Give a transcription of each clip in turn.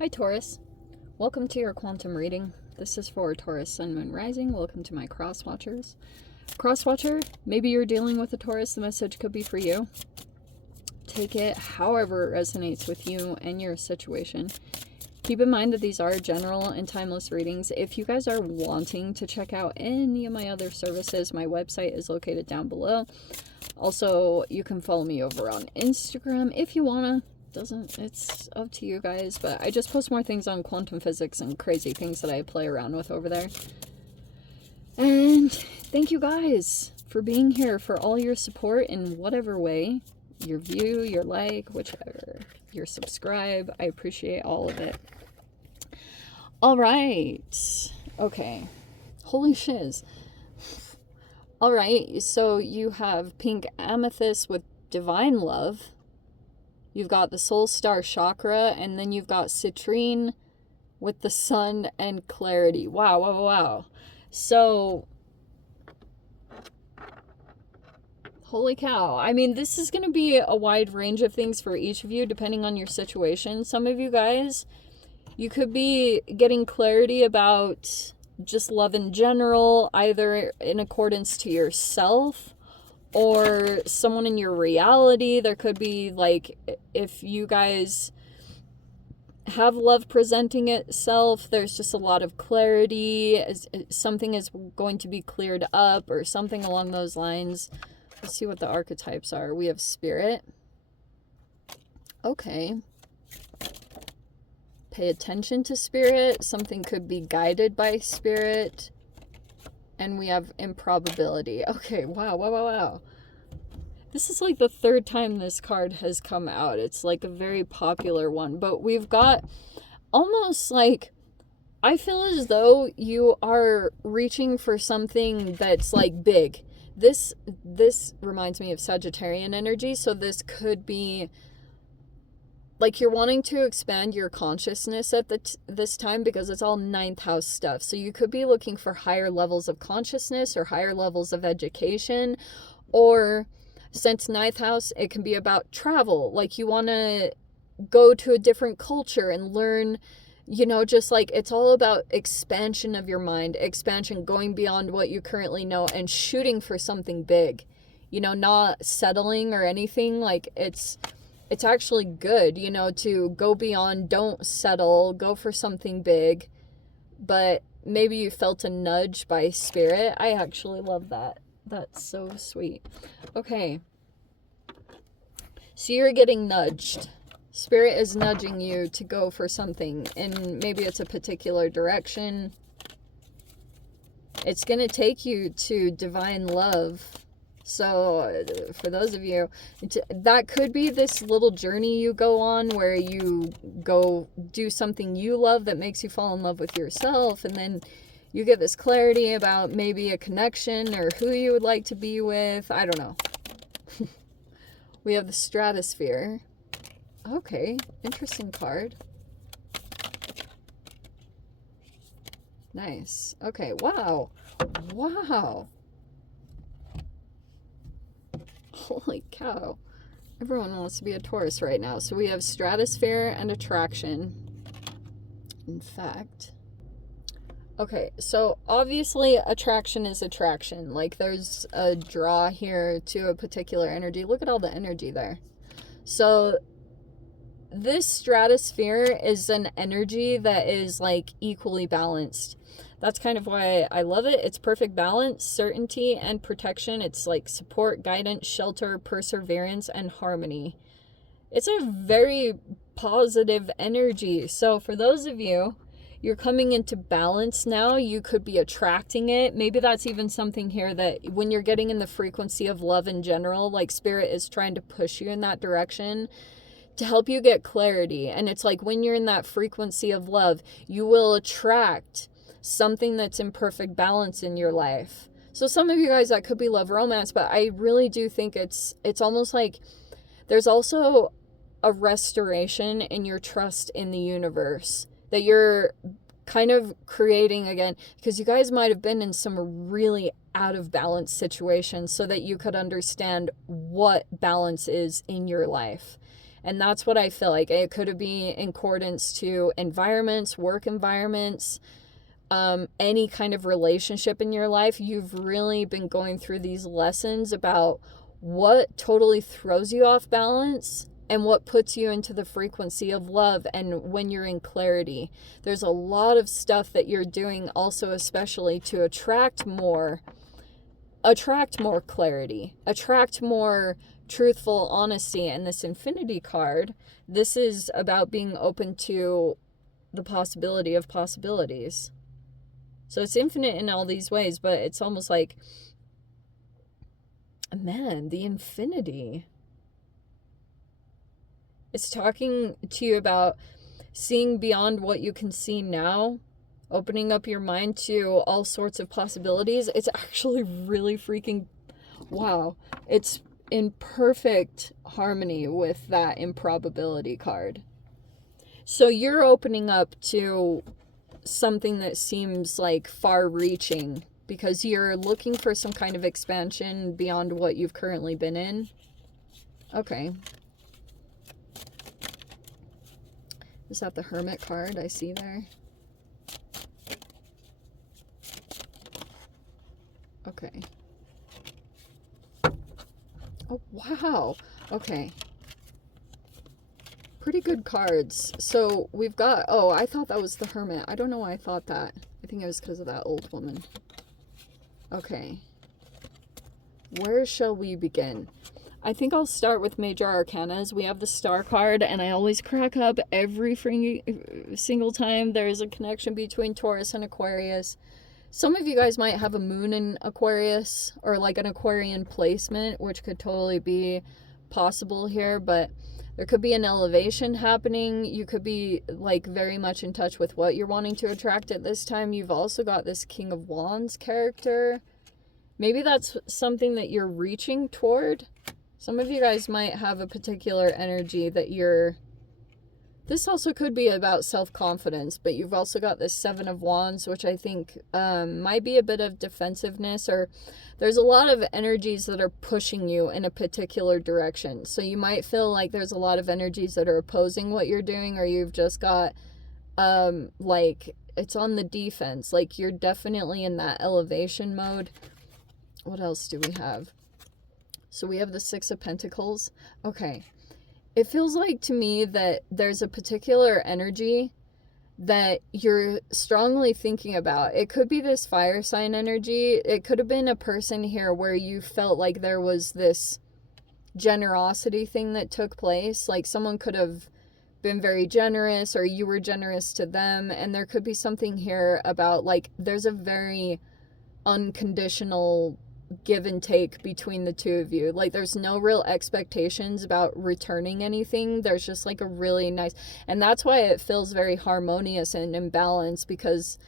Hi Taurus, welcome to your quantum reading. This is for Taurus Sun Moon Rising. Welcome to my cross watchers. Cross watcher, maybe you're dealing with a Taurus, the message could be for you. Take it however it resonates with you and your situation. Keep in mind that these are general and timeless readings. If you guys are wanting to check out any of my other services, my website is located down below. Also, you can follow me over on Instagram if you wanna. It's up to you guys, but I just post more things on quantum physics and crazy things that I play around with over there. And thank you guys for being here, for all your support in whatever way, your view, your like, whichever, your subscribe. I appreciate all of it. All right. Okay. Holy shiz. All right. So you have pink amethyst with divine love. You've got the soul star chakra, and then you've got citrine with the sun and clarity. Wow, wow, wow. So, holy cow. I mean, this is going to be a wide range of things for each of you, depending on your situation. Some of you guys, you could be getting clarity about just love in general, either in accordance to yourself or someone in your reality. There could be, like, if you guys have love presenting itself, there's just a lot of clarity. Something is going to be cleared up or something along those lines. Let's see what the archetypes are. We have spirit. Okay. Pay attention to spirit. Something could be guided by spirit. And we have improbability. Okay, wow, wow, wow, wow. This is like the third time this card has come out. It's like a very popular one. But we've got almost like, I feel as though you are reaching for something that's like big. This reminds me of Sagittarian energy. So this could be like you're wanting to expand your consciousness at this time, because it's all ninth house stuff. So you could be looking for higher levels of consciousness or higher levels of education, or since ninth house, it can be about travel. Like you want to go to a different culture and learn, you know, just like it's all about expansion of your mind, expansion, going beyond what you currently know and shooting for something big, you know, not settling or anything. Like it's actually good, you know, to go beyond, don't settle, go for something big. But maybe you felt a nudge by spirit. I actually love that. That's so sweet. Okay. So you're getting nudged. Spirit is nudging you to go for something, and maybe it's a particular direction. It's going to take you to divine love. So for those of you, that could be this little journey you go on where you go do something you love that makes you fall in love with yourself, and then you get this clarity about maybe a connection or who you would like to be with. I don't know. We have the stratosphere. Okay, interesting card. Nice. Okay, wow. Wow. Holy cow. Everyone wants to be a Taurus right now. So we have stratosphere and attraction. In fact. Okay, so obviously attraction is attraction. Like there's a draw here to a particular energy. Look at all the energy there. So this stratosphere is an energy that is like equally balanced. That's kind of why I love it. It's perfect balance, certainty, and protection. It's like support, guidance, shelter, perseverance, and harmony. It's a very positive energy. So for those of you, you're coming into balance now. You could be attracting it. Maybe that's even something here that when you're getting in the frequency of love in general, like spirit is trying to push you in that direction to help you get clarity. And it's like when you're in that frequency of love, you will attract something that's in perfect balance in your life. So some of you guys, that could be love romance, but I really do think it's almost like there's also a restoration in your trust in the universe that you're kind of creating again, because you guys might have been in some really out of balance situations so that you could understand what balance is in your life. And that's what I feel like. It could be in accordance to environments, work environments, any kind of relationship in your life. You've really been going through these lessons about what totally throws you off balance and what puts you into the frequency of love and when you're in clarity. There's a lot of stuff that you're doing also, especially to attract more clarity, attract more truthful honesty. And this Infinity card, this is about being open to the possibility of possibilities. So it's infinite in all these ways, but it's almost like, man, the infinity. It's talking to you about seeing beyond what you can see now, opening up your mind to all sorts of possibilities. It's actually really freaking, wow. It's in perfect harmony with that improbability card. So you're opening up to something that seems like far-reaching because you're looking for some kind of expansion beyond what you've currently been in. Okay. Is that the Hermit card I see there? Okay. Oh, wow. Okay. Pretty good cards. So we've got, oh, I thought that was the Hermit. I don't know why I thought that. I think it was because of that old woman. Okay. Where shall we begin? I think I'll start with Major Arcanas. We have the Star card, and I always crack up every single time there is a connection between Taurus and Aquarius. Some of you guys might have a moon in Aquarius, or like an Aquarian placement, which could totally be possible here, but there could be an elevation happening. You could be like very much in touch with what you're wanting to attract at this time. You've also got this King of Wands character. Maybe that's something that you're reaching toward. Some of you guys might have a particular energy that you're... This also could be about self-confidence, but you've also got this Seven of Wands, which I think might be a bit of defensiveness, or there's a lot of energies that are pushing you in a particular direction. So you might feel like there's a lot of energies that are opposing what you're doing, or you've just got, like, it's on the defense. Like, you're definitely in that elevation mode. What else do we have? So we have the Six of Pentacles. Okay. It feels like to me that there's a particular energy that you're strongly thinking about. It could be this fire sign energy. It could have been a person here where you felt like there was this generosity thing that took place. Like someone could have been very generous, or you were generous to them. And there could be something here about like there's a very unconditional give and take between the two of you. Like there's no real expectations about returning anything. There's just like a really nice, and that's why it feels very harmonious and in balance, because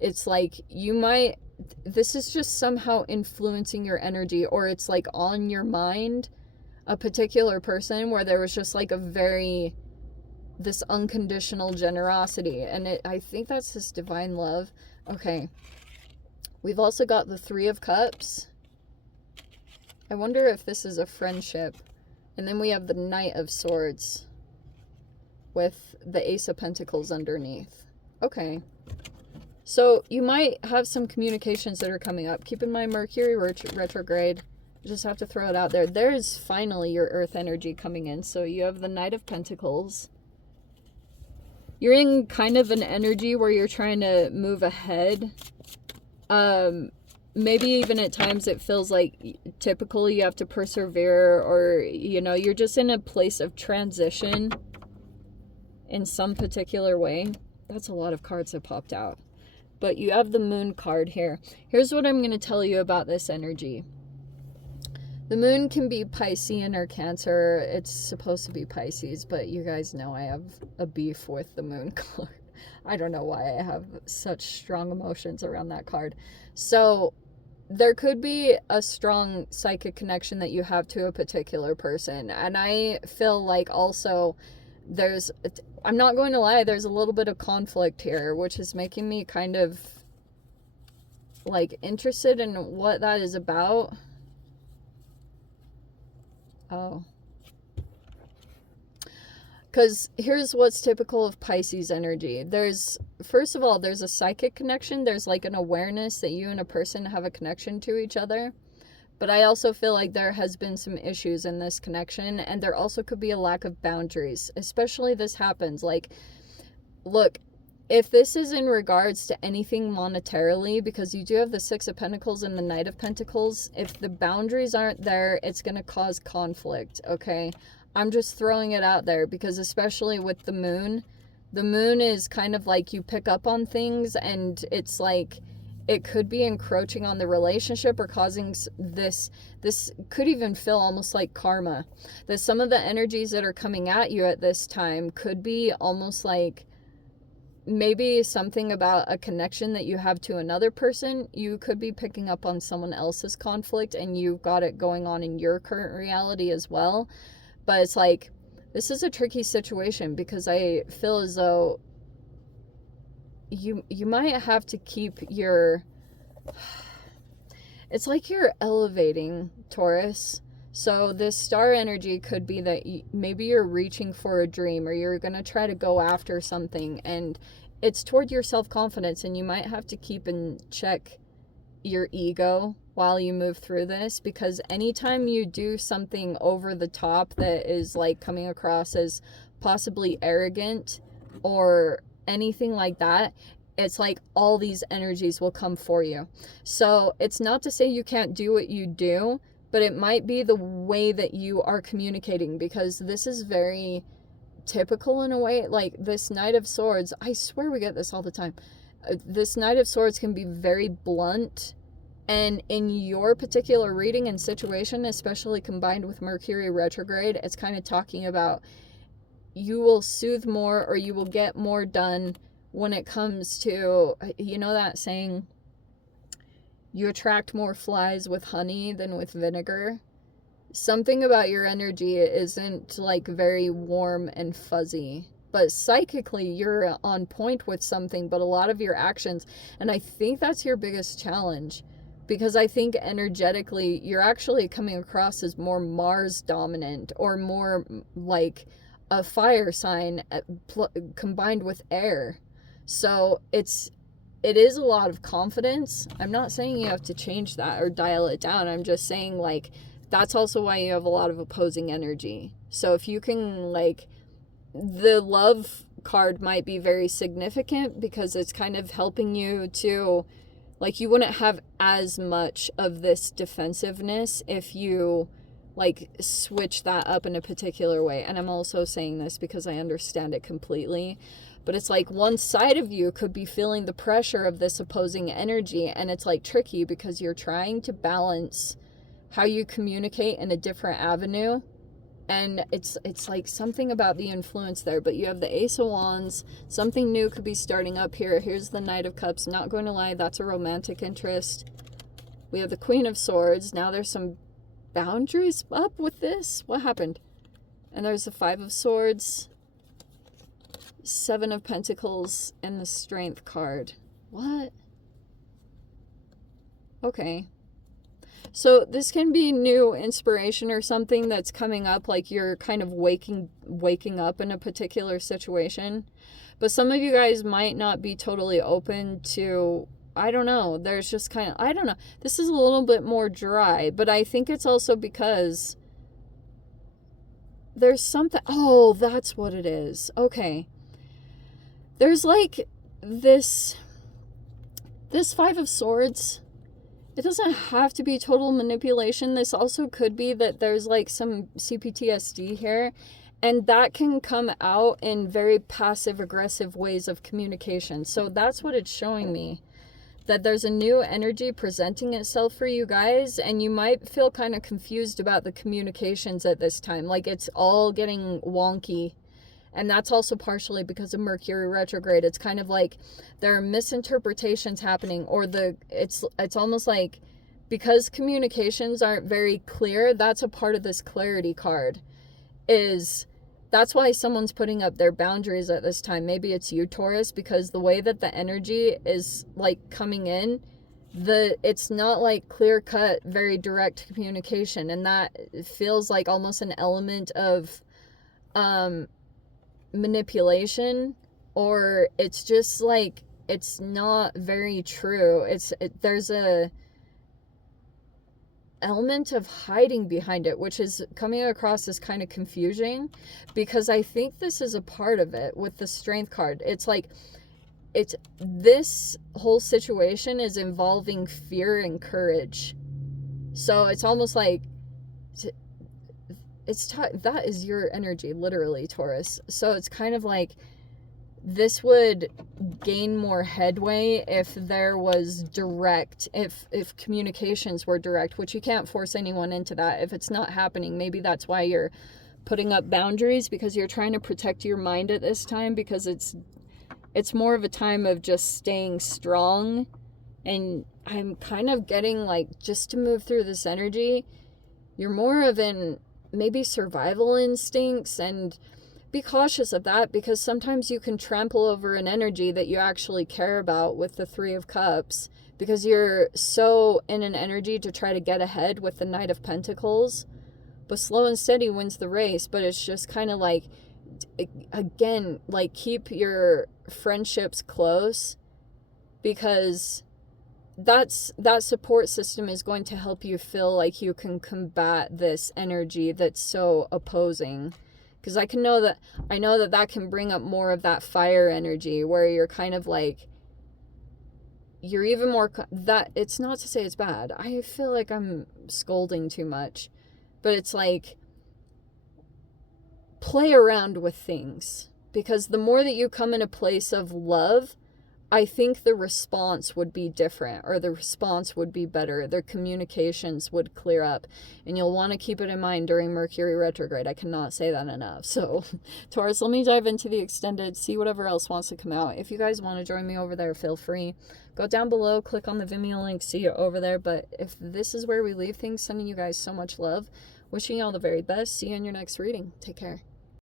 it's like you might, this is just somehow influencing your energy, or it's like on your mind, a particular person where there was just like a very, this unconditional generosity. And I think that's this divine love. Okay. We've also got the Three of Cups. I wonder if this is a friendship. And then we have the Knight of Swords with the Ace of Pentacles underneath. Okay. So you might have some communications that are coming up. Keep in mind Mercury retrograde. You just have to throw it out there. There is finally your earth energy coming in. So you have the Knight of Pentacles. You're in kind of an energy where you're trying to move ahead. Maybe even at times it feels like typical you have to persevere, or, you know, you're just in a place of transition in some particular way. That's a lot of cards that popped out. But you have the Moon card here. Here's what I'm going to tell you about this energy. The Moon can be Piscean or Cancer. It's supposed to be Pisces, but you guys know I have a beef with the Moon card. I don't know why I have such strong emotions around that card. So there could be a strong psychic connection that you have to a particular person. And I feel like also there's, I'm not going to lie, there's a little bit of conflict here, which is making me kind of like interested in what that is about. Oh. Because here's what's typical of Pisces energy. First of all, there's a psychic connection. There's like an awareness that you and a person have a connection to each other. But I also feel like there has been some issues in this connection, and there also could be a lack of boundaries. Especially this happens. Like, look, if this is in regards to anything monetarily, because you do have the Six of Pentacles and the Knight of Pentacles, if the boundaries aren't there, it's going to cause conflict, okay? I'm just throwing it out there because especially with the moon is kind of like you pick up on things, and it's like it could be encroaching on the relationship or causing this could even feel almost like karma. That some of the energies that are coming at you at this time could be almost like maybe something about a connection that you have to another person. You could be picking up on someone else's conflict, and you've got it going on in your current reality as well. But it's like, this is a tricky situation because I feel as though you might have to keep your... It's like you're elevating, Taurus. So this star energy could be that maybe you're reaching for a dream, or you're going to try to go after something, and it's toward your self-confidence, and you might have to keep in check your ego while you move through this, because anytime you do something over the top that is like coming across as possibly arrogant or anything like that, it's like all these energies will come for you. So it's not to say you can't do what you do, but it might be the way that you are communicating, because this is very typical in a way. Like this Knight of Swords, I swear we get this all the time. This Knight of Swords can be very blunt, and in your particular reading and situation, especially combined with Mercury retrograde, it's kind of talking about you will soothe more, or you will get more done when it comes to, you know that saying, you attract more flies with honey than with vinegar. Something about your energy isn't like very warm and fuzzy, but psychically you're on point with something, but a lot of your actions, and I think that's your biggest challenge, because I think energetically you're actually coming across as more Mars dominant, or more like a fire sign combined with air. So it is a lot of confidence. I'm not saying you have to change that or dial it down. I'm just saying, like, that's also why you have a lot of opposing energy. So if you can, like, the love card might be very significant because it's kind of helping you to, like, you wouldn't have as much of this defensiveness if you, like, switch that up in a particular way. And I'm also saying this because I understand it completely. But it's like one side of you could be feeling the pressure of this opposing energy, and it's like tricky because you're trying to balance how you communicate in a different avenue, and it's like something about the influence there. But you have the Ace of Wands, something new could be starting up here. Here's the Knight of Cups. Not going to lie, that's a romantic interest. We have the Queen of Swords. Now there's some boundaries up with this. What happened? And there's the Five of Swords, Seven of Pentacles, and the Strength card. What? Okay. So this can be new inspiration or something that's coming up, like you're kind of waking up in a particular situation. But some of you guys might not be totally open to, I don't know, there's just kind of, I don't know. This is a little bit more dry, but I think it's also because there's something, oh, that's what it is. Okay. There's like this Five of Swords. It doesn't have to be total manipulation. This also could be that there's like some CPTSD here, and that can come out in very passive aggressive ways of communication. So that's what it's showing me, that there's a new energy presenting itself for you guys, and you might feel kind of confused about the communications at this time. Like it's all getting wonky. And that's also partially because of Mercury retrograde. It's kind of like there are misinterpretations happening, or it's almost like because communications aren't very clear, that's a part of this clarity card. That's why someone's putting up their boundaries at this time. Maybe it's you, Taurus, because the way that the energy is like coming in, it's not like clear cut, very direct communication, and that feels like almost an element of manipulation, or it's just like it's not very true. There's a element of hiding behind it, which is coming across as kind of confusing, because I think this is a part of it with the strength card. It's like this whole situation is involving fear and courage. So it's almost like that is your energy, literally, Taurus. So it's kind of like this would gain more headway if there was direct, if communications were direct, which you can't force anyone into that. If it's not happening, maybe that's why you're putting up boundaries, because you're trying to protect your mind at this time, because it's more of a time of just staying strong. And I'm kind of getting like, just to move through this energy, you're more of in maybe survival instincts, and be cautious of that, because sometimes you can trample over an energy that you actually care about with the Three of Cups, because you're so in an energy to try to get ahead with the Knight of Pentacles. But slow and steady wins the race. But it's just kind of like, again, like, keep your friendships close, because that support system is going to help you feel like you can combat this energy that's so opposing. Because I know that can bring up more of that fire energy, where you're kind of like, you're even more, that, it's not to say it's bad. I feel like I'm scolding too much, but it's like, play around with things, because the more that you come in a place of love, I think the response would be different, or the response would be better. Their communications would clear up, and you'll want to keep it in mind during Mercury retrograde. I cannot say that enough. So, Taurus, let me dive into the extended, see whatever else wants to come out. If you guys want to join me over there, feel free. Go down below, click on the Vimeo link, see you over there. But if this is where we leave things, sending you guys so much love, wishing you all the very best. See you in your next reading. Take care.